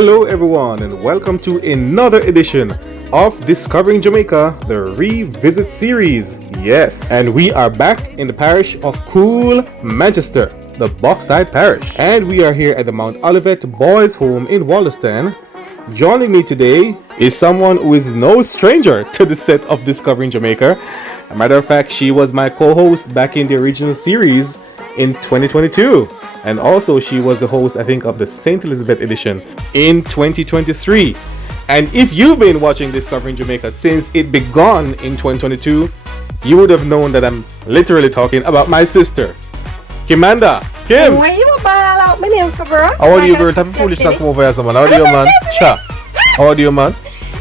Hello everyone and welcome to another edition of Discovering Jamaica, the Revisit series. Yes, and we are back in the parish of cool Manchester, the Bauxite Parish. And we are here at the Mount Olivet Boys Home in Wollaston. Joining me today is someone who is no stranger to the set of Discovering Jamaica. As a matter of fact, she was my co-host back in the original series in 2022. And also she was the host, I think, of the St. Elizabeth edition in 2023. And if you've been watching Discovering Jamaica since it began in 2022, you would have known that I'm literally talking about my sister, Kymmanda. Kymm! How are you, girl? Have a foolish chat come over here, man. How are you, man? Cha. How are you, man?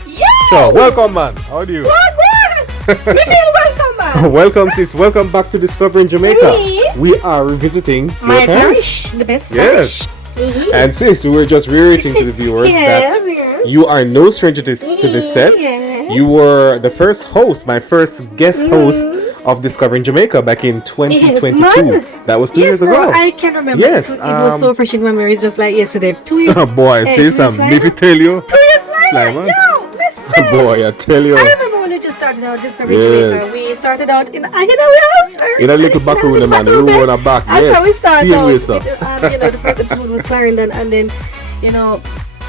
Yes! Cha. Welcome, man. How are you? Me feel welcome, man. Welcome, sis. Welcome back to Discovering Jamaica. Me? We are revisiting My your parish, the best Yes. parish. And sis, we're just reiterating to the viewers Yes, that yes. you are no stranger to this set. Yeah. You were the first host, my first guest host of Discovering Jamaica back in 2022. Yes, man. That was 2 years bro, ago. I can remember. Yes, It was so fresh in my memory, just like yesterday. 2 years. Oh boy, sis, I'm later? let me tell you. 2 years later. Like, man. Yo, listen. Boy, I tell you. I remember when we just started out Discovering Yes. Jamaica. We started out in our house. In a little back room, man. The room on the back. That's how we Yes. started Same out. way, sir. The first episode was Clarendon, and then,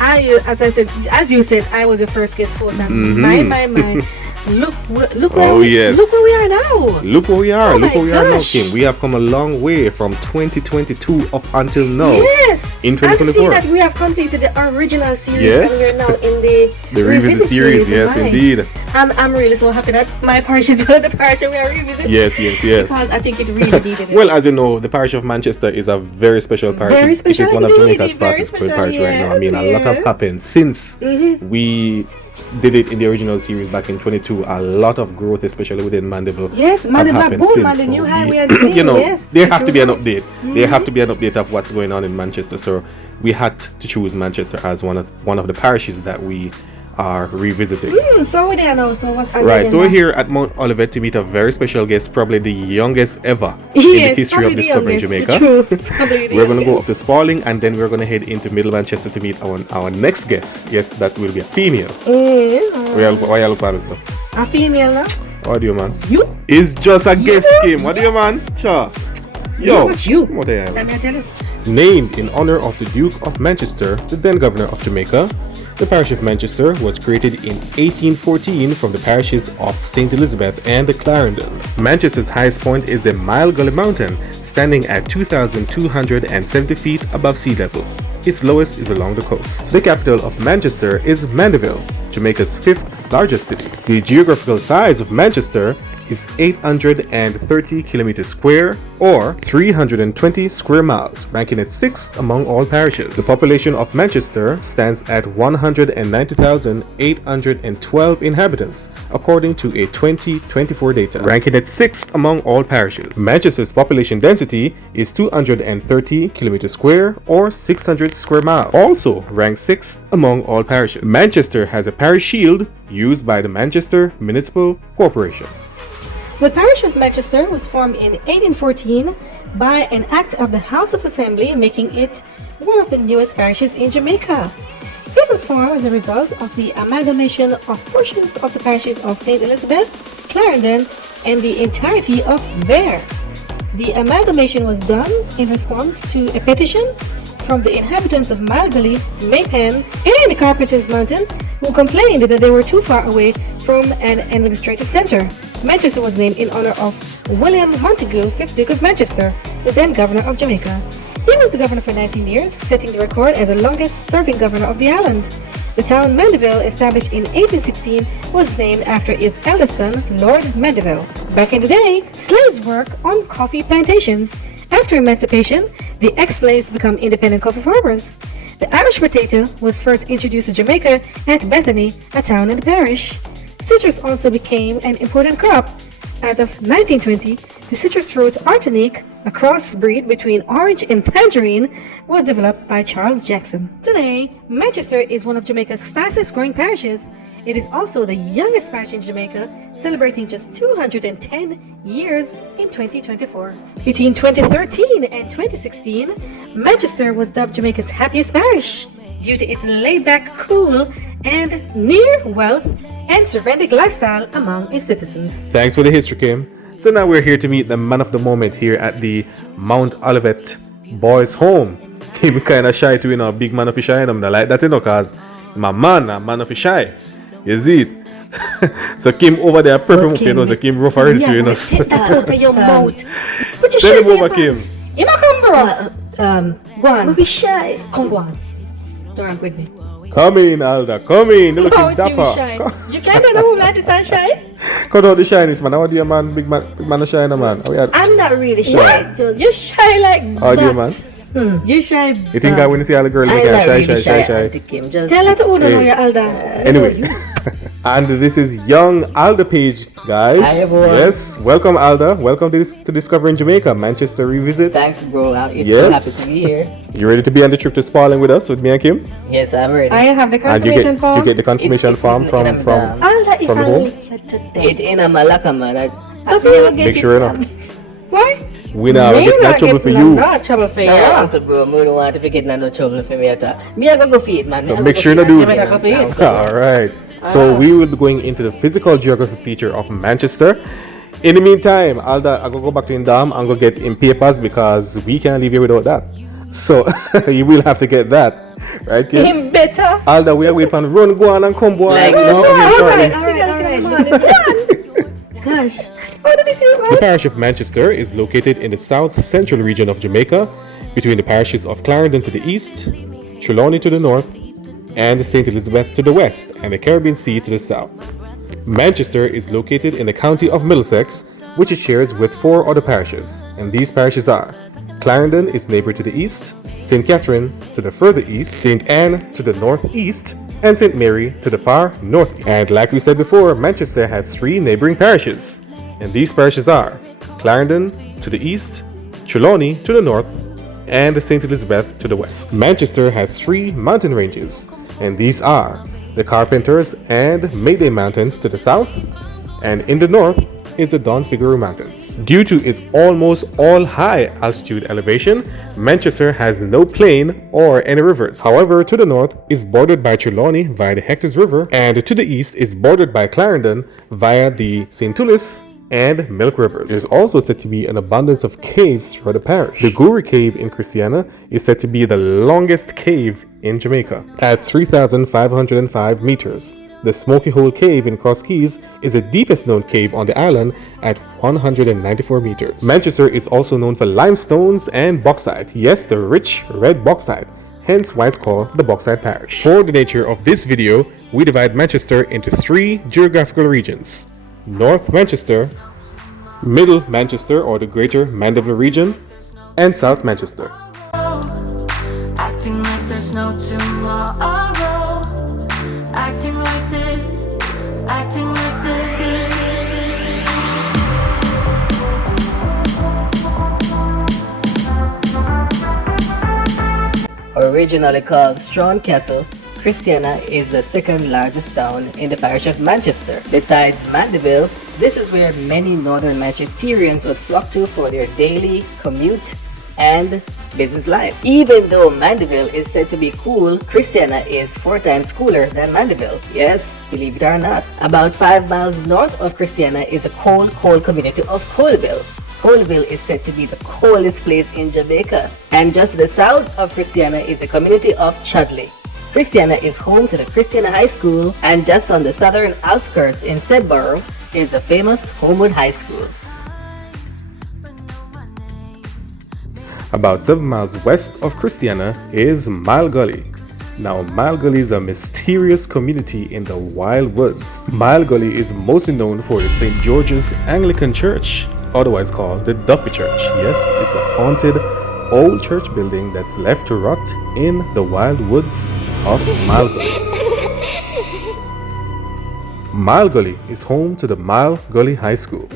as you said, I was the first guest host. And my. Look where Oh, yes. look where we are now. Look where we are. Oh Look my where we are now, gosh. Kim. We have come a long way from 2022 up until now. Yes. In And to see 2024. that we have completed the original series, Yes. and we're now in the Revisit series. Yes, Right. indeed. And I'm really so happy that my parish is one of the parish we are revisiting. Yes. Because I think it really needed it. Well, as you know, the parish of Manchester is a very special parish. Very It special is one of indeed. Jamaica's Very fastest growing special, parish right now. I mean, a lot yeah. have happened since we did it in the original series back in 22. A lot of growth, especially within Mandeville. Yes, have Mandeville, happened boom, since. and the new So highway we- and thing, you know, yes, there have to be an true. update. There have to be an update of what's going on in Manchester. So we had to choose Manchester as one of the parishes that we are revisiting. So we're there now. So what's on the Right, so we're agenda? here at Mount Olivet to meet a very special guest, probably the youngest ever in the Yes, history of probably the Discovering youngest, Jamaica. true. Probably the We're going to go up youngest. to Spalding and then we're going to head into Middle Manchester to meet our next guest. Yes, that will be a female. Why you look at stuff? A female, no? What do you, man? You? It's just a guest scheme. What do you, man? Cha. Yo. What's you? What do you? Let me tell you. Named in honor of the Duke of Manchester, the then governor of Jamaica, the parish of Manchester was created in 1814 from the parishes of St. Elizabeth and the Clarendon. Manchester's highest point is the Mile Gully Mountain, standing at 2,270 feet above sea level. Its lowest is along the coast. The capital of Manchester is Mandeville, Jamaica's fifth largest city. The geographical size of Manchester is 830 kilometers square or 320 square miles, ranking it 6th among all parishes. The population of Manchester stands at 190,812 inhabitants, according to a 2024 data, ranking it 6th among all parishes. Manchester's population density is 230 kilometers square or 600 square miles, also ranked 6th among all parishes. Manchester has a parish shield used by the Manchester Municipal Corporation. The parish of Manchester was formed in 1814 by an act of the House of Assembly, making it one of the newest parishes in Jamaica. It was formed as a result of the amalgamation of portions of the parishes of St. Elizabeth, Clarendon, and the entirety of Vere. The amalgamation was done in response to a petition from the inhabitants of Malgally, Maypen, and the Carpenters Mountain, who complained that they were too far away from an administrative center. Manchester was named in honor of William Montagu, 5th Duke of Manchester, the then governor of Jamaica. He was the governor for 19 years, setting the record as the longest serving governor of the island. The town Mandeville, established in 1816, was named after its eldest son, Lord Mandeville. Back in the day, slaves worked on coffee plantations. After emancipation, the ex-slaves become independent coffee farmers. The Irish potato was first introduced to Jamaica at Bethany, a town in the parish. Citrus also became an important crop. As of 1920, the citrus fruit Artenique, a crossbreed between orange and tangerine, was developed by Charles Jackson. Today, Manchester is one of Jamaica's fastest growing parishes. It is also the youngest parish in Jamaica, celebrating just 210 years in 2024. Between 2013 and 2016, Manchester was dubbed Jamaica's happiest parish. due to its laid-back, cool, and near wealth and serenic lifestyle among its citizens. Thanks for the history, Kymm. So now we're here to meet the man of the moment here at the Mount Olivet boys' home. He kind of shy too, big man of a shy, and I'm like that, cause my man, a man of a shy. You see it? So Kymm over there, perfect, so Kymm rough already too, Take that out of your mouth. Put your Send shit him over, in your pants. Kymm. You might come, bro. Go on. Don't be shy. Come on. Don't run with me. Come in, Alda, come in. You looking How you dapper. shy? You can't do no like this and shy. Cut out the shyness, man. How do you, man? Big man of shiner, man. I'm not really shy. Just You shy like How do you, man? You shy. You think that when you see all the girls, they I'm get not shy, really shy, shy, shy, Auntie shy. Kymm. Just Tell her to order Hey. your Alda. Anyway, and this is young Alda Page, guys. Hi, everyone. Yes, welcome Alda. Welcome to Discovering Jamaica, Manchester Revisit. thanks, bro. It's Yes. so happy to be here. You ready to be on the trip to Spalding with us, with me and Kymm? Yes, I'm ready. I have the And you confirmation form. get the confirmation It- form it- from it- Alda, if from I home? It ain't a malaka, man. I feel Make sure you know. Why? We now Me get not that trouble get for you. Not trouble for you. No, Uncle bro, I don't want to get no trouble for me at all. Me, I go feed, man. So Me, I make go sure feed, to do man. it. Go feed. All right. So we will be going into the physical geography feature of Manchester. In the meantime, Alda, I go back to Indam and go get in papers because we can't leave here without that. So you will have to get that, right, Kymm? Him better. Alda, we are waiting on run, go on and come, boy. Like, Come no. here shortly. Gosh. How did this happen? The parish of Manchester is located in the south central region of Jamaica, between the parishes of Clarendon to the east, Trelawney to the north, and St. Elizabeth to the west, and the Caribbean Sea to the south. Manchester is located in the county of Middlesex, which it shares with 4 other parishes, and these parishes are: Clarendon is neighbor to the east, St. Catherine to the further east, St. Anne to the northeast, and St. Mary to the far northeast. And like we said before, Manchester has 3 neighboring parishes, and these parishes are Clarendon to the east, Trelawney to the north, and St. Elizabeth to the west. Manchester has 3 mountain ranges, and these are the Carpenters and Mayday Mountains to the south, and in the north is the Don Figaro Mountains. Due to its almost all high altitude elevation, Manchester has no plain or any rivers. However, to the north is bordered by Trelawney via the Hectors River, and to the east is bordered by Clarendon via the St. Tulis and Milk Rivers. There is also said to be an abundance of caves throughout the parish. The Guri Cave in Christiana is said to be the longest cave in Jamaica at 3,505 meters. The Smoky Hole Cave in Cross Keys is the deepest known cave on the island at 194 meters. Manchester is also known for limestones and bauxite. Yes, the rich red bauxite, hence why it's called the Bauxite Parish. For the nature of this video, we divide Manchester into 3 geographical regions: North Manchester, Middle Manchester or the Greater Mandeville region, and South Manchester. Acting like there's no tomorrow. Acting like this. Acting like this. Originally called Strawn Castle, Christiana is the second largest town in the parish of Manchester. Besides Mandeville, this is where many northern Manchesterians would flock to for their daily commute and business life. Even though Mandeville is said to be cool, Christiana is 4 times cooler than Mandeville. Yes, believe it or not. About 5 miles north of Christiana is a cold community of Colville. Colville is said to be the coldest place in Jamaica. And just to the south of Christiana is the community of Chudley. Christiana is home to the Christiana High School, and just on the southern outskirts in Sedborough is the famous Homewood High School. About 7 miles west of Christiana is Mile Gully. Now, Mile Gully is a mysterious community in the wild woods. Mile Gully is mostly known for the St. George's Anglican Church, otherwise called the Duppy Church. Yes, it's a haunted old church building that's left to rot in the wild woods of Mile Gully. Mile Gully is home to the Mile Gully High School.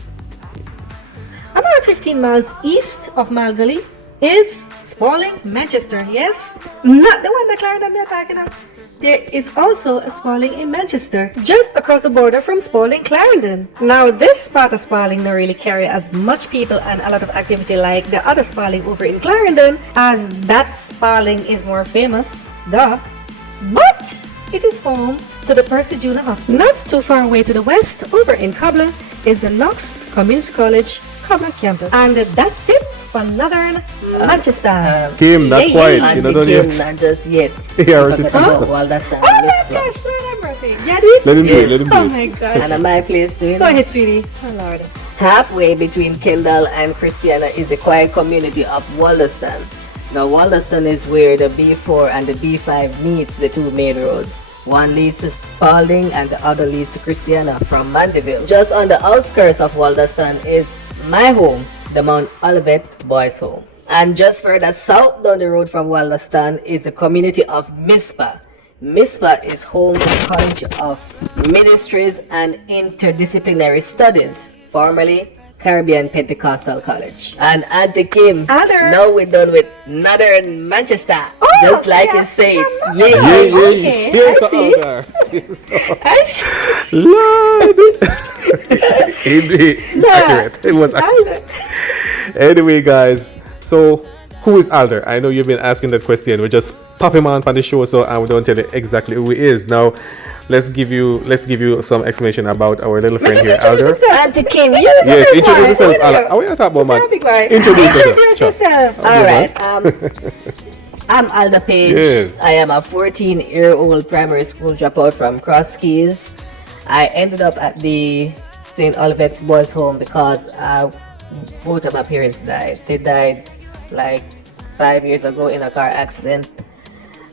About 15 miles east of Malgully is Spalding, Manchester. Yes, not the one that Clarendon we're talking about. There is also a Spalding in Manchester, just across the border from Spalding, Clarendon. Now, this part of Spalding don't really carry as much people and a lot of activity like the other Spalding over in Clarendon, as that Spalding is more famous. Duh. but it is home to the Percy Junior Hospital. Not too far away to the west, over in Cobbler, is the Knox Community College Cobbler campus. And that's it for Northern Manchester. Kymm, not Yeah, quite. And You the know, don't Kymm, yet. not just yet. Yeah, I already forgot told about us. Walderston Oh and my Mispah. gosh, Lord have mercy. Yeah, do it? Let him do it, let him do Oh it. my gosh. And at my place too, you Go know. ahead, sweetie. Oh Lord. Halfway between Kendall and Christiana is the quiet community of Walderston. Now Walderston is where the B4 and the B5 meets the two main roads. One leads to Spalding and the other leads to Christiana from Mandeville. Just on the outskirts of Walderston is my home, the Mount Olivet Boys Home. And just further south down the road from Walderston is the community of Mispah. Mispah is home to the College of Ministries and Interdisciplinary Studies, formerly Caribbean Pentecostal College. And Auntie Kymm, Alder. now we're done with Northern Manchester. Oh, just like see, you say. I'm Yeah, not- yeah, Yeah, yeah. yeah, Okay, spears I are see. out there. Spears are- I see. Lord. Indeed. It's accurate. It was accurate. Anyway, guys, so who is Alder? I know you've been asking that question. We just pop him on the show, so we don't tell you exactly who he is. Now, let's give you some explanation about our little friend here, Alder. Auntie Kymm, you Yes, introduce yourself, Alder. Alder. Are we talking about man? Be quiet. Introduce Introduce yourself. yourself. All right. I'm Alda Page. Yes. I am a 14-year-old primary school dropout from Cross Keys. I ended up at the St. Olivet's Boys Home because both of my parents died. They died like 5 years ago in a car accident.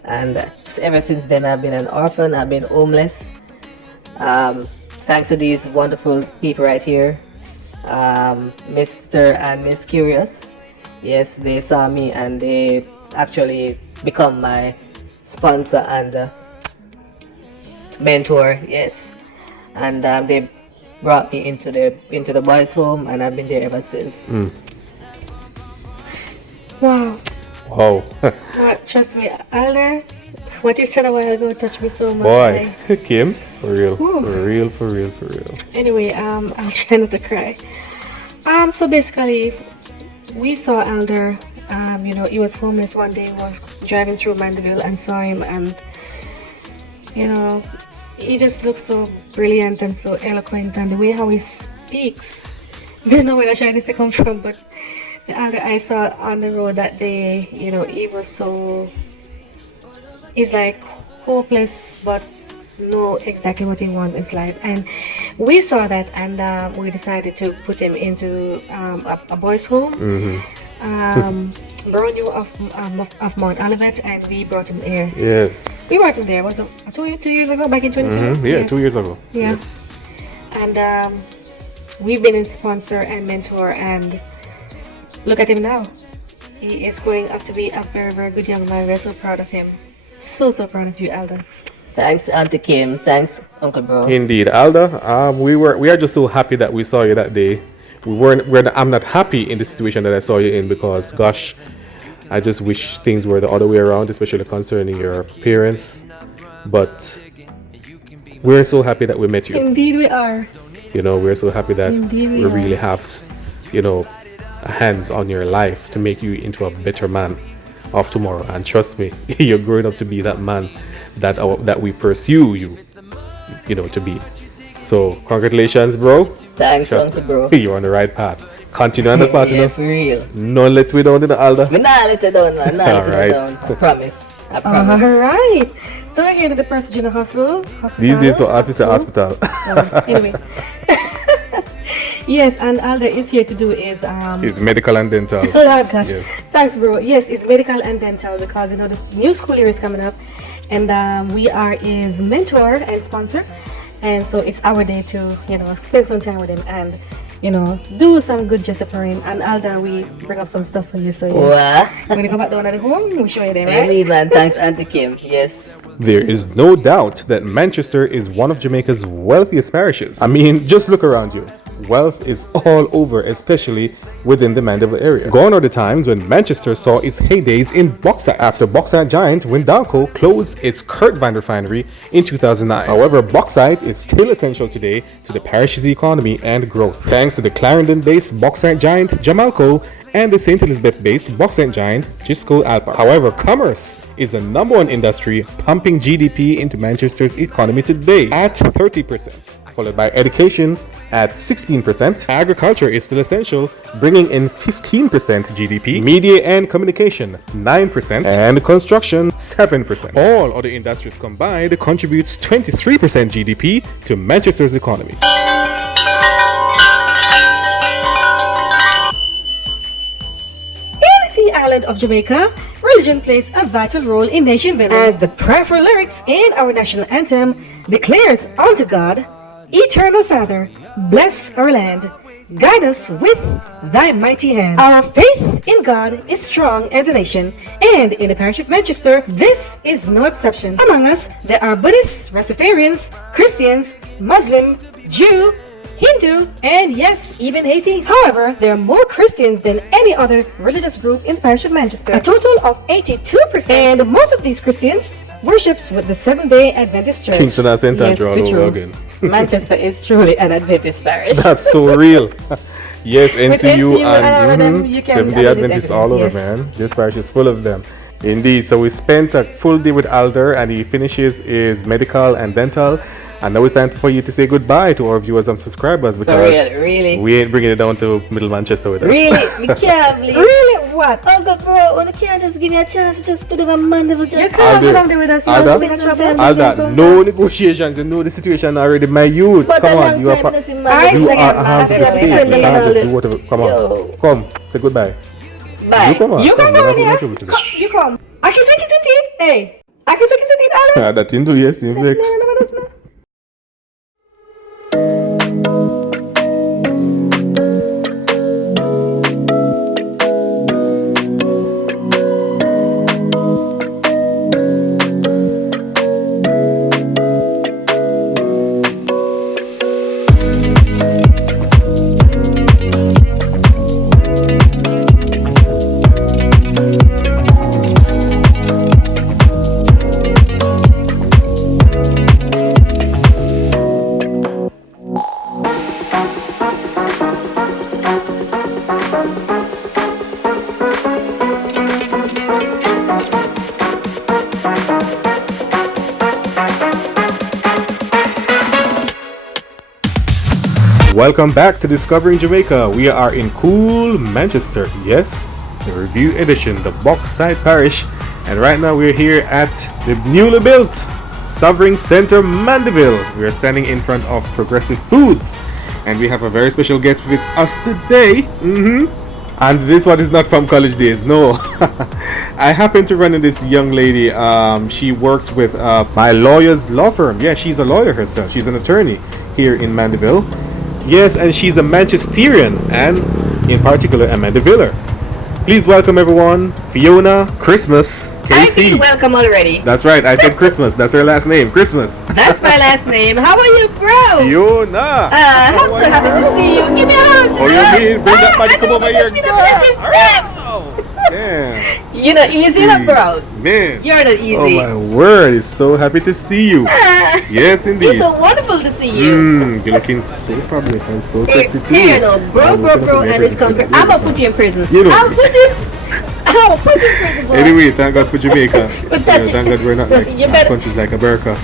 And ever since then, I've been an orphan. I've been homeless. Thanks to these wonderful people right here, Mr. and Miss Curious. Yes, they saw me and they actually become my sponsor and mentor. Yes, and they brought me into the boys' home, and I've been there ever since. Wow. Wow. What, trust me, Alder, what you said a while ago touched me so much. Boy, I- Kymm, for real, Ooh. for real. Anyway, I'll try not to cry. So basically, we saw Alder. He was homeless one day. Was driving through Mandeville and saw him, and he just looks so brilliant and so eloquent, and the way how he speaks. I don't know where the shyness to come from, but the Alder I saw on the road that day, he was so. He's like hopeless, but know exactly what he wants in his life, and we saw that, and we decided to put him into a boys' home, brand new of Mount Olivet, and we brought him here. Yes. We brought him there. Was it 2 years ago? Back in 22. Yeah, Yes. 2 years ago. Yeah, and we've been his sponsor and mentor, and look at him now. He is growing up to be a very, very good young man. We're so proud of him. So proud of you, Alder. Thanks, Auntie Kymm. Thanks, Uncle Bro. Indeed, Alda. We are just so happy that we saw you that day. I'm not happy in the situation that I saw you in because, gosh, I just wish things were the other way around, especially concerning your parents. But we're so happy that we met you. Indeed, we are. We're so happy that Indeed we we are. really have, hands on your life to make you into a better man of tomorrow. And trust me, you're growing up to be that man that we pursue you, to be. So congratulations, bro. Thanks, Trust Uncle me, Bro. you're on the right path. Continue on the path, Yeah, for real. None let we down in the Alda. Me not let it down, man. Not let it Alright. down. I promise. I promise. All right. So we're here at the Percy Junior Hospital. These days, so artists at hospital. Anyway. Yes, and Alder is here to do is It's medical and dental. oh gosh. Yes. Thanks, bro. Yes, it's medical and dental because the new school year is coming up, and we are his mentor and sponsor, and so it's our day to spend some time with him and do some good gesture for him. And Alda, we bring up some stuff for you, so What? when you come back down at the home, we show you them, I right? mean, man. Thanks, Auntie Kymm. Yes. There is no doubt that Manchester is one of Jamaica's wealthiest parishes. I mean, just look around you. Wealth is all over, especially within the Mandeville area. Gone are the times when Manchester saw its heydays in bauxite, after bauxite giant Windalco closed its Kurtvine refinery in 2009. However, bauxite is still essential today to the parish's economy and growth, thanks to the Clarendon-based bauxite giant Jamalco and the St. Elizabeth-based bauxite giant Cisco Alpha. However, commerce is the number one industry pumping GDP into Manchester's economy today at 30%, followed by education at 16%. Agriculture is still essential, bringing in 15% GDP. Media and communication 9%, and construction 7%. All other industries combined contributes 23% GDP to Manchester's economy. In the island of Jamaica, religion plays a vital role in nation building, as the prayerful lyrics in our national anthem declares unto God, Eternal Father, bless our land, guide us with thy mighty hand. Our faith in God is strong as a nation, and in the parish of Manchester, this is no exception. Among us, there are Buddhists, Rastafarians, Christians, Muslim, Jew, Hindu, and yes, even atheists. However, there are more Christians than any other religious group in the parish of Manchester, a total of 82%, and most of these Christians worships with the Seventh-day Adventist Church. Kingston and St. Andrew all over again. Manchester is truly an Adventist parish. That's so real. Yes, NCU and you can Seventh-day Adventists all over, man. This parish is full of them. Indeed. So we spent a full day with Alder, and he finishes his medical and dental. And now it's time for you to say goodbye to our viewers and subscribers, because really? we ain't bringing it down to Middle Manchester with us. Really? We can't believe. Really? What? Oh God, bro, you can't just give me a chance to just go to Mandeville. You Just can't go down there with us. You Alda, want to be in trouble. Alda, no negotiations. You know the situation already, my youth. But Come a on, long you are time pa- I see you Mandeville. are a hand to the I see state. a You friend of can't just mine. do whatever. Come on, Yo. come. Say goodbye. Bye. You come on. You can We're go not in here. gonna do it. You come. I can say it. Hey. I can say it, Alan. Ah, that into yes, in vex. Welcome back to Discovering Jamaica. We are in cool Manchester. Yes, the review edition, the Bauxite Parish. And right now we're here at the newly built Sovereign Center Mandeville. We are standing in front of Progressive Foods. And we have a very special guest with us today. And this one is not from college days, no. I happen to run into this young lady. She works with my lawyer's law firm. Yeah, she's a lawyer herself. She's an attorney here in Mandeville. Yes, and she's a Manchesterian, and in particular a Mandeviller. Please welcome everyone, Fiona Christmas I KC. feel welcome already. That's right, I said Christmas. That's her last name, Christmas. That's my last name. How are you, bro? Fiona. I'm so happy to see you. Give me a hug. Oh, you mean bring that body come over here? Damn. Damn. You're not easy enough, bro. Man. You're not easy. Oh my word! It's so happy to see you. Yes, indeed. It's so wonderful to see you. You're looking so fabulous and so sexy too. Here, no, bro, and it's conquer. I'm gonna put you in prison. You know. I'm gonna put you in prison, boy. Anyway, thank God for Jamaica. But that's Thank God we're not like You better- countries like America,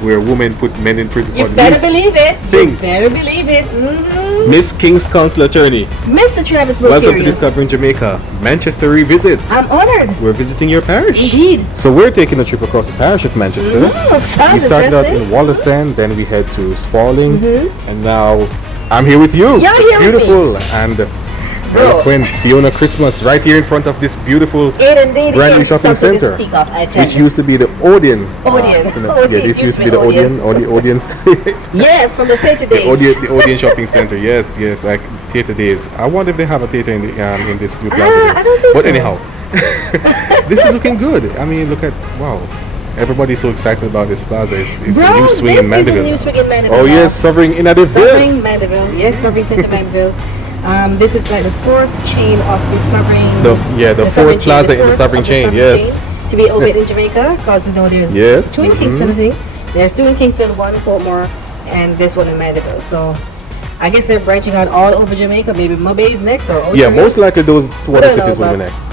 where women put men in prison You for better these believe it. things. You better believe it. Miss King's Council Attorney, Mr. Travis welcome to Bocarius. Discovering Jamaica, Manchester Revisits. I'm honored. We're visiting your parish. Indeed. So we're taking a trip across the parish of Manchester. We Sounds started out interesting. in Wallaston, then we head to Spalding, and now I'm here with you. You're here with me. Beautiful and eloquent Fiona Christmas right here in front of this beautiful It indeed brand new is shopping something center, to speak of, I tell which you. used to be the Odeon. Odeon. Yeah, this used to be the Odeon, audience. Yes, from the 30 days. The Odeon shopping center. Yes, like theater days. I wonder if they have a theater in this new plaza. I don't think but so. anyhow, this is looking good. I mean, look at wow. Everybody's so excited about this plaza. It's the Bro, new swing this in is Mandeville. the new swing in Mandeville. Oh now. yes, Sovereign in Mandeville. Sovereign Mandeville. Yes, Sovereign Center Mandeville. This is like the fourth chain of the Sovereign. The Sovereign fourth plaza in the fourth Sovereign of the chain. Sovereign Yes. chain to be open in Jamaica, because you know there's Yes, two in Kingston, I think. There's two in Kingston, one in Portmore, and this one in Mandeville. So I guess they're branching out all over Jamaica. Maybe Mobay is next, or Yeah, Ocean most is. likely those two I other don't know, cities will be but- next.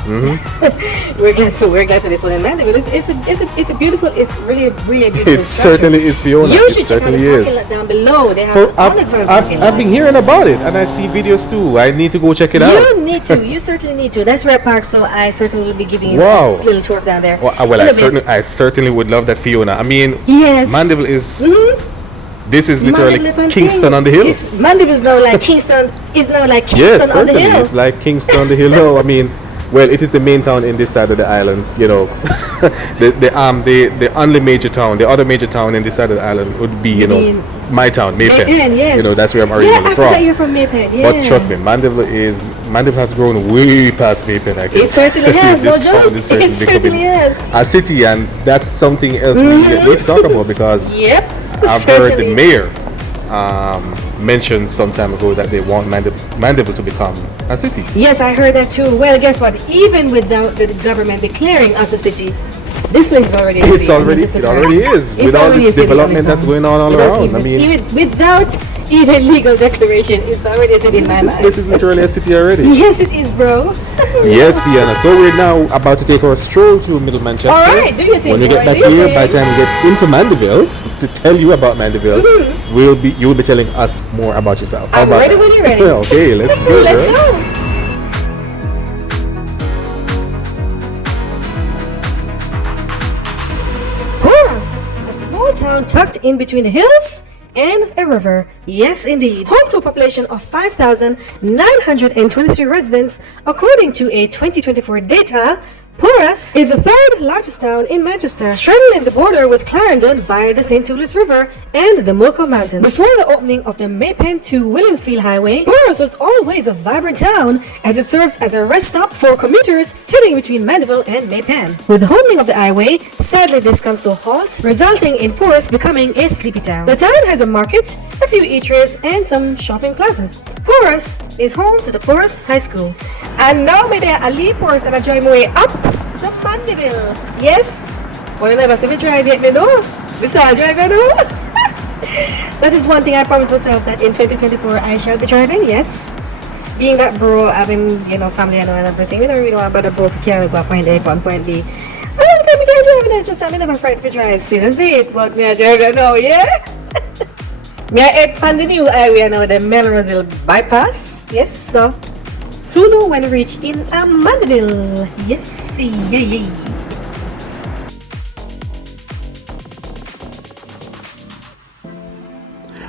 We're glad for this one in Mandeville. It's a beautiful. It's really a beautiful. It structure. certainly is, Fiona. You It should check out certainly the parking is. lot down below. They have So an underground parking lot. I've been hearing about it, and I see videos too. I need to go check it out. You need to. You certainly need to. That's where I park, so I certainly will be giving you Wow. a little tour down there. Well, In a bit. I certainly would love that, Fiona. I mean, Yes. Mandeville is. This is literally Mandeville upon Kingston things. on the hill. Mandeville is now like Kingston. Is now like Kingston Yes, on the certainly. hill. It's like Kingston on the hill. No, I mean, well, it is the main town in this side of the island. You know, the only major town, the other major town in this side of the island would be, you know, mean my town, Maypen. Maypen, yes. You know, that's where I'm Yeah, originally I from. forgot you're from Maypen. Yeah. But trust me, Mandeville has grown way past Maypen. I guess. It certainly has, no This town joke. is It certainly becoming has. a city, and that's something else we need to talk about because Yep. I've heard the certainly. mayor mentioned some time ago that they want Mandeville to become a city. Yes, I heard that too. Well, guess what? Even without the government declaring us a city, this place is already a city. It already is. It's With all already a this city on development its that's own. going on all Without around. even- I mean, without even legal declaration, it's already a city in my this mind. place is literally a city already. Yes, it is, bro. Yes, Fiona. So we're now about to take our stroll to Middle Manchester. All right, do your thing, When we boy, get back do your here, thing. by the time we get into Mandeville to tell you about Mandeville, you'll be telling us more about yourself. How I'm about ready that? when you're ready. Okay, let's go. Let's girl. go. Porus, a small town tucked in between the hills and a river. Yes, indeed. Home to a population of 5,923 residents, according to a 2024 data. Porus is the third largest town in Manchester, straddling the border with Clarendon via the St. Toulouse River and the Moco Mountains. Before the opening of the Maypen to Williamsfield Highway, Porus was always a vibrant town as it serves as a rest stop for commuters heading between Mandeville and Maypen. With the opening of the highway, sadly this comes to a halt, resulting in Porus becoming a sleepy town. The town has a market, a few eateries, and some shopping plazas. Porus is home to the Porus High School. And now I leave Porus and I join my way up to Mandeville. Yes? Well, I never see me drive yet, me know. This I drive, I know. That is one thing I promised myself that in 2024 I shall be driving, yes. Being that bro, having, family and everything, we don't really want about the bro for carry go point A, point B. I don't think we can drive, it's just that I'm never afraid to drive still, that's it. But me I drive right now, yeah? Me I head on the new highway now, the Melrose bypass, yes, so. Soon when we reach in Mandeville. Yes, yeah.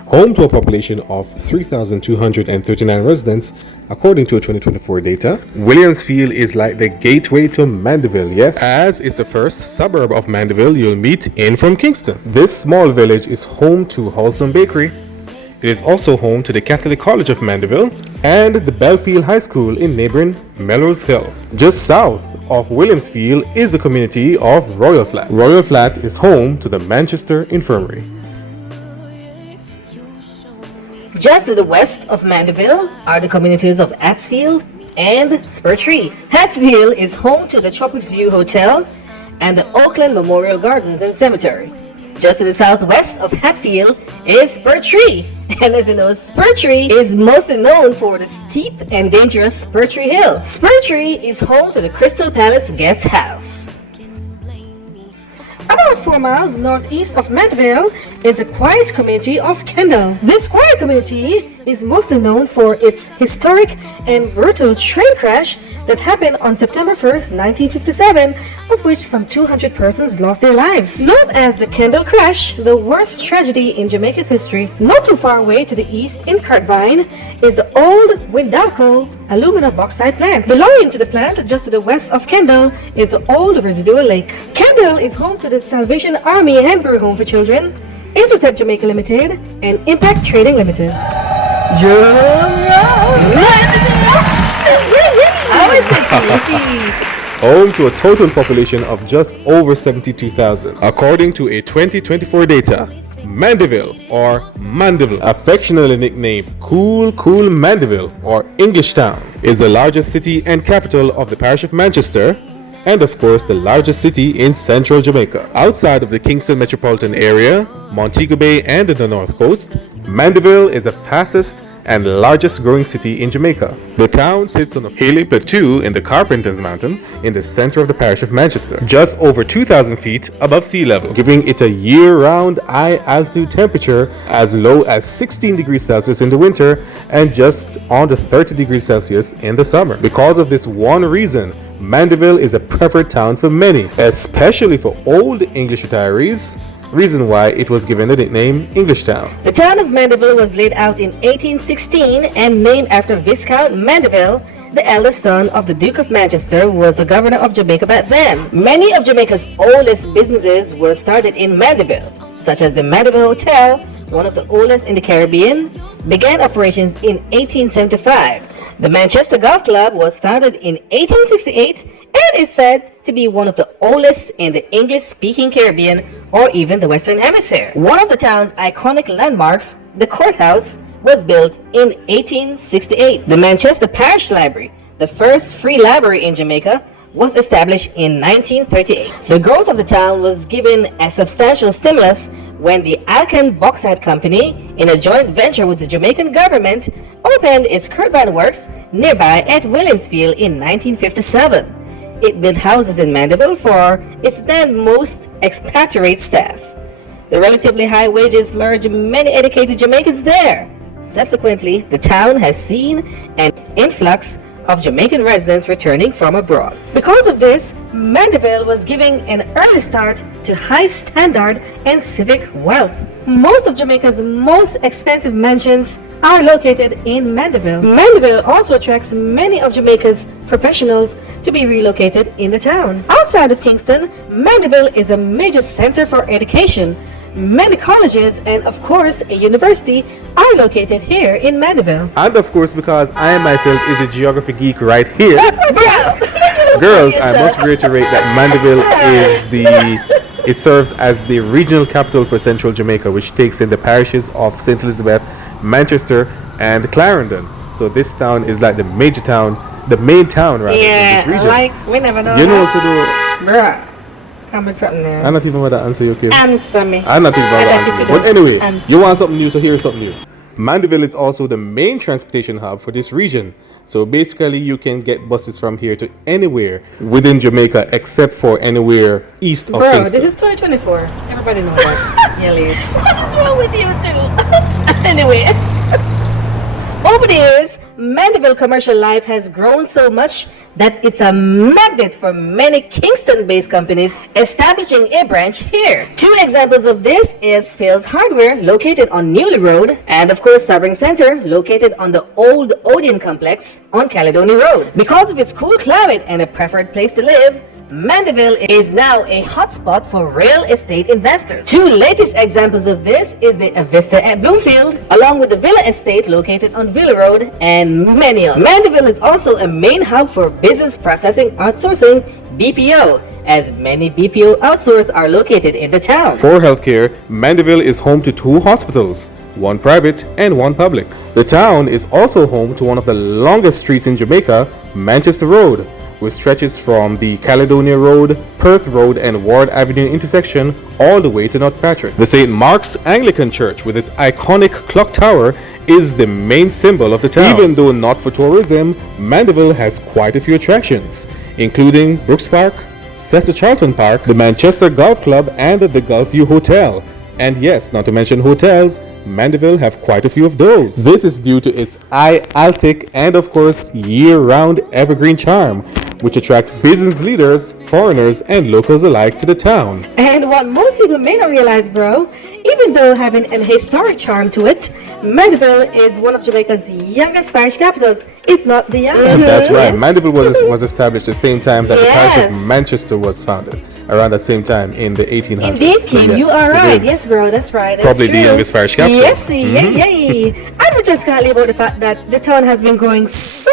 Home to a population of 3,239 residents, according to 2024 data, Williamsfield is like the gateway to Mandeville, yes? As it's the first suburb of Mandeville you'll meet in from Kingston. This small village is home to Wholesome Bakery. It is also home to the Catholic College of Mandeville and the Belfield High School in neighboring Melrose Hill. Just south of Williamsfield is the community of Royal Flat. Royal Flat is home to the Manchester Infirmary. Just to the west of Mandeville are the communities of Hatfield and Spurtree. Hatfield is home to the Tropics View Hotel and the Oakland Memorial Gardens and Cemetery. Just to the southwest of Hatfield is Spurtree. And as you know, Spurtree is mostly known for the steep and dangerous Spurtree Hill. Spurtree is home to the Crystal Palace Guest House. About 4 miles northeast of Mandeville is the quiet community of Kendall. This quiet community is mostly known for its historic and brutal train crash that happened on September 1st, 1957, of which some 200 persons lost their lives. Known as the Kendall Crash, the worst tragedy in Jamaica's history, not too far away to the east in Cartvine is the old Windalco alumina bauxite plant. Belonging to the plant just to the west of Kendall is the old residual lake. Kendall is home to the Salvation Army Handbury Home for Children, Insurtech Jamaica Limited, and Impact Trading Limited. Home to a total population of just over 72,000. According to a 2024 data, Mandeville or Mandeville, affectionately nicknamed Cool Mandeville or English Town, is the largest city and capital of the parish of Manchester and of course the largest city in central Jamaica. Outside of the Kingston metropolitan area, Montego Bay and the North Coast, Mandeville is the fastest and largest growing city in Jamaica. The town sits on a hilly plateau in the Carpenters Mountains in the center of the parish of Manchester, just over 2,000 feet above sea level, giving it a year-round high-altitude temperature as low as 16 degrees Celsius in the winter and just under 30 degrees Celsius in the summer. Because of this one reason, Mandeville is a preferred town for many, especially for old English retirees, reason why it was given the nickname English Town. The town of Mandeville was laid out in 1816 and named after Viscount Mandeville, the eldest son of the Duke of Manchester, who was the governor of Jamaica back then. Many of Jamaica's oldest businesses were started in Mandeville, such as the Mandeville Hotel, one of the oldest in the Caribbean, began operations in 1875. The Manchester Golf Club was founded in 1868 and is said to be one of the oldest in the English-speaking Caribbean or even the Western Hemisphere. One of the town's iconic landmarks, the courthouse, was built in 1868. The Manchester Parish Library, the first free library in Jamaica, was established in 1938. The growth of the town was given a substantial stimulus when the Kymm Bauxite Company, in a joint venture with the Jamaican government, opened its Kurtvan Works nearby at Williamsfield in 1957. It built houses in Mandeville for its then most expatriate staff. The relatively high wages lured many educated Jamaicans there. Subsequently, the town has seen an influx of Jamaican residents returning from abroad. Because of this, Mandeville was giving an early start to high standard and civic wealth. Most of Jamaica's most expensive mansions are located in Mandeville. Mandeville also attracts many of Jamaica's professionals to be relocated in the town. Outside of Kingston, Mandeville is a major center for education. Many colleges and of course a university are located here in Mandeville. And of course, because I myself is a geography geek right here, girls, I must reiterate that Mandeville it serves as the regional capital for central Jamaica, which takes in the parishes of St. Elizabeth, Manchester, and Clarendon. So this town is like the major town, the main town rather, in this region. Like we never know. You know, so bruh. Come with something now. I'm not even about to answer you, okay? Answer me. I'm not even about to answer you. But anyway, Answer. you want something new, so here's something new. Mandeville is also the main transportation hub for this region. So basically, you can get buses from here to anywhere within Jamaica except for anywhere east of Bro, Kingston. this is 2024. Everybody knows that. You're late. What is wrong with you two? Anyway. Over the years, Mandeville commercial life has grown so much that it's a magnet for many Kingston-based companies establishing a branch here. Two examples of this is Phil's Hardware, located on Newley Road, and of course Sovereign Center, located on the old Odeon Complex on Caledonia Road. Because of its cool climate and a preferred place to live, Mandeville is now a hotspot for real estate investors. Two latest examples of this is the Vista at Bloomfield, along with the Villa Estate located on Villa Road, and many others. Mandeville is also a main hub for business processing outsourcing, BPO, as many BPO outsourcers are located in the town. For healthcare, Mandeville is home to two hospitals, one private and one public. The town is also home to one of the longest streets in Jamaica, Manchester Road, which stretches from the Caledonia Road, Perth Road, and Ward Avenue intersection all the way to North Patrick. The St. Mark's Anglican Church, with its iconic clock tower, is the main symbol of the town. Even though not for tourism, Mandeville has quite a few attractions, including Brooks Park, Cecil Charlton Park, the Manchester Golf Club, and the Gulfview Hotel. And yes, not to mention hotels, Mandeville have quite a few of those. This is due to its high Altic and of course year-round evergreen charm, which attracts business leaders, foreigners, and locals alike to the town. And what most people may not realize, bro, even though having an historic charm to it, Mandeville is one of Jamaica's youngest parish capitals, if not the youngest. That's right. Yes. Mandeville was established the same time that the parish Yes. of Manchester was founded, around that same time in the 1800s. Indeed, So Kymm, yes, you are it right. is. Yes, bro, that's right. That's Probably the true. youngest parish capital. Yes, yay. And we just can't leave out the fact that the town has been growing so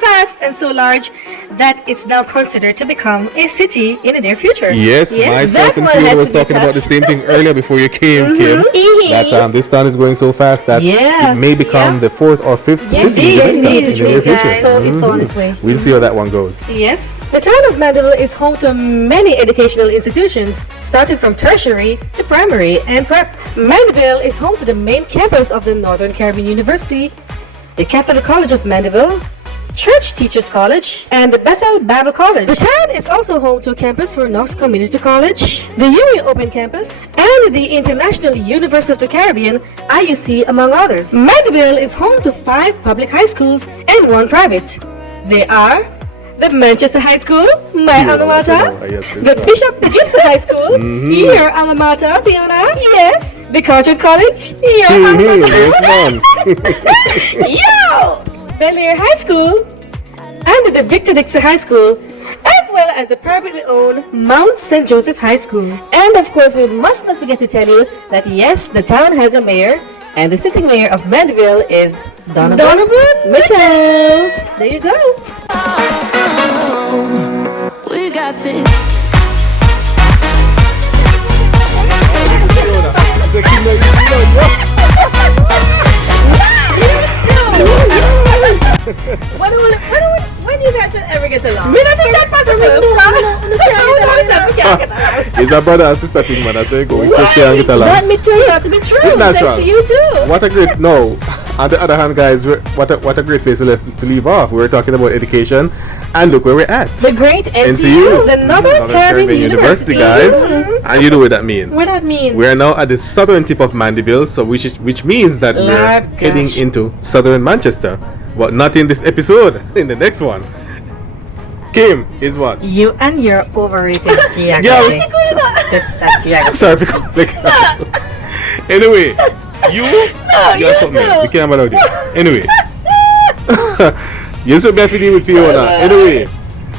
fast and so large that it's now considered to become a city in the near future. Yes, myself that and one Fiona has was to be talking about the touched. same thing earlier before you came, Kim. Mhm. That this town is going so fast that Yes, it may become yeah. the fourth or fifth Yes, city in Jamaica indeed, in the near guys. future. So it's on its way. We'll see how that one goes. Yes. The town of Mandeville is home to many educational institutions, starting from tertiary to primary and prep. Mandeville is home to the main campus of the Northern Caribbean University, the Catholic College of Mandeville, Church Teachers College, and the Bethel Bible College. The town is also home to a campus for Knox Community College, the UWI Open Campus, and the International University of the Caribbean, IUC, among others. Mandeville is home to 5 public high schools and 1 private. They are the Manchester High School, my alma mater, the Bishop Gibson High School, your alma mater, Fiona, yes, the Concord College, your alma mater, yo, Bel Air High School, and the Victor Dixon High School, as well as the privately owned Mount St. Joseph High School. And of course, we must not forget to tell you that yes, the town has a mayor, and the sitting mayor of Mandeville is Donovan Mitchell. There you go. We got this. When you guys will ever get along? We don't think that possible. It's a brother and sister thing, man. I say go. We just can't get along. That turns out to be true. Thanks to you too. What a great On the other hand, guys, what a great place to leave off. We were talking about education, and look where we're at. The great NCU, the Northern Caribbean University, guys. And you know what that means? What that mean? We are now at the southern tip of Mandeville, so which means that we're heading into southern Manchester. But not in this episode. In the next one. Kymm is what? You and your overrated geography. Sorry, because anyway, you can't bother with you. Anyway, you should be definitely with Fiona. Anyway,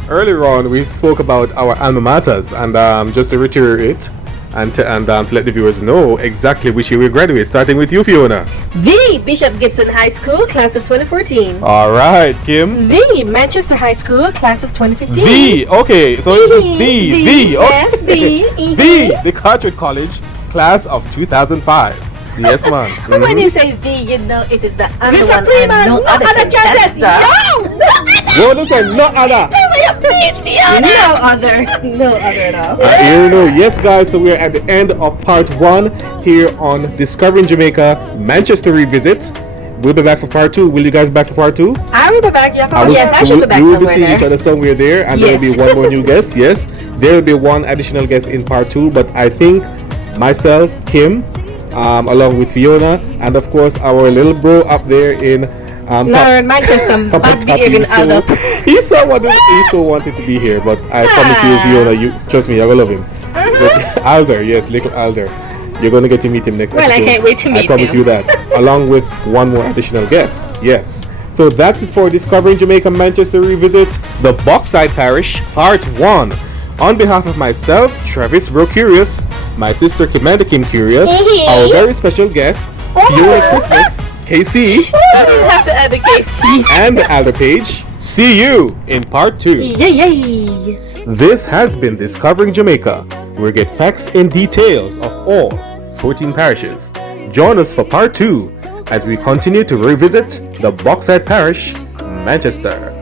earlier on we spoke about our alma maters, and just to reiterate and to let the viewers know exactly which year we graduate, starting with you, Fiona. The Bishop Gibson High School, class of 2014. All right, Kymm. The Manchester High School, class of 2015. Okay, so this is the yes, the Carteret College, class of 2005. Yes, man. When you say the, you know it is the other Miss one Suprema, and no other contest. No, listen, no other. No other at all. Yes, guys, so we're at the end of part 1 here on Discovering Jamaica Manchester Revisit. We'll be back for part 2. Will you guys be back for part 2? I will be back. Yeah, yes, I should be back somewhere. We will be somewhere seeing there. each other somewhere there, and there will be one more new guest. Yes, there will be one additional guest in part 2, but I think myself, Kymm, along with Fiona, and of course our little bro up there in Manchester, not behaving Aldo. He so wanted to be here, but I promise you, Fiona, you trust me, you're gonna love him. Alder, yes, little Alder. You're gonna get to meet him next episode. Well, I can't wait to meet him. I promise you that, along with one more additional guest. Yes. So that's it for Discovering Jamaica Manchester Revisit, the Bauxite Parish, Part 1. On behalf of myself, Travis Bro Curious, my sister Commander Kymm Curious, our very special guests, Fiona Christmas, KC, You have to add the KC. and the Alder Page. See you in Part 2. Yay! This has been Discovering Jamaica, where we get facts and details of all 14 parishes. Join us for Part 2 as we continue to revisit the Bauxite Parish, Manchester.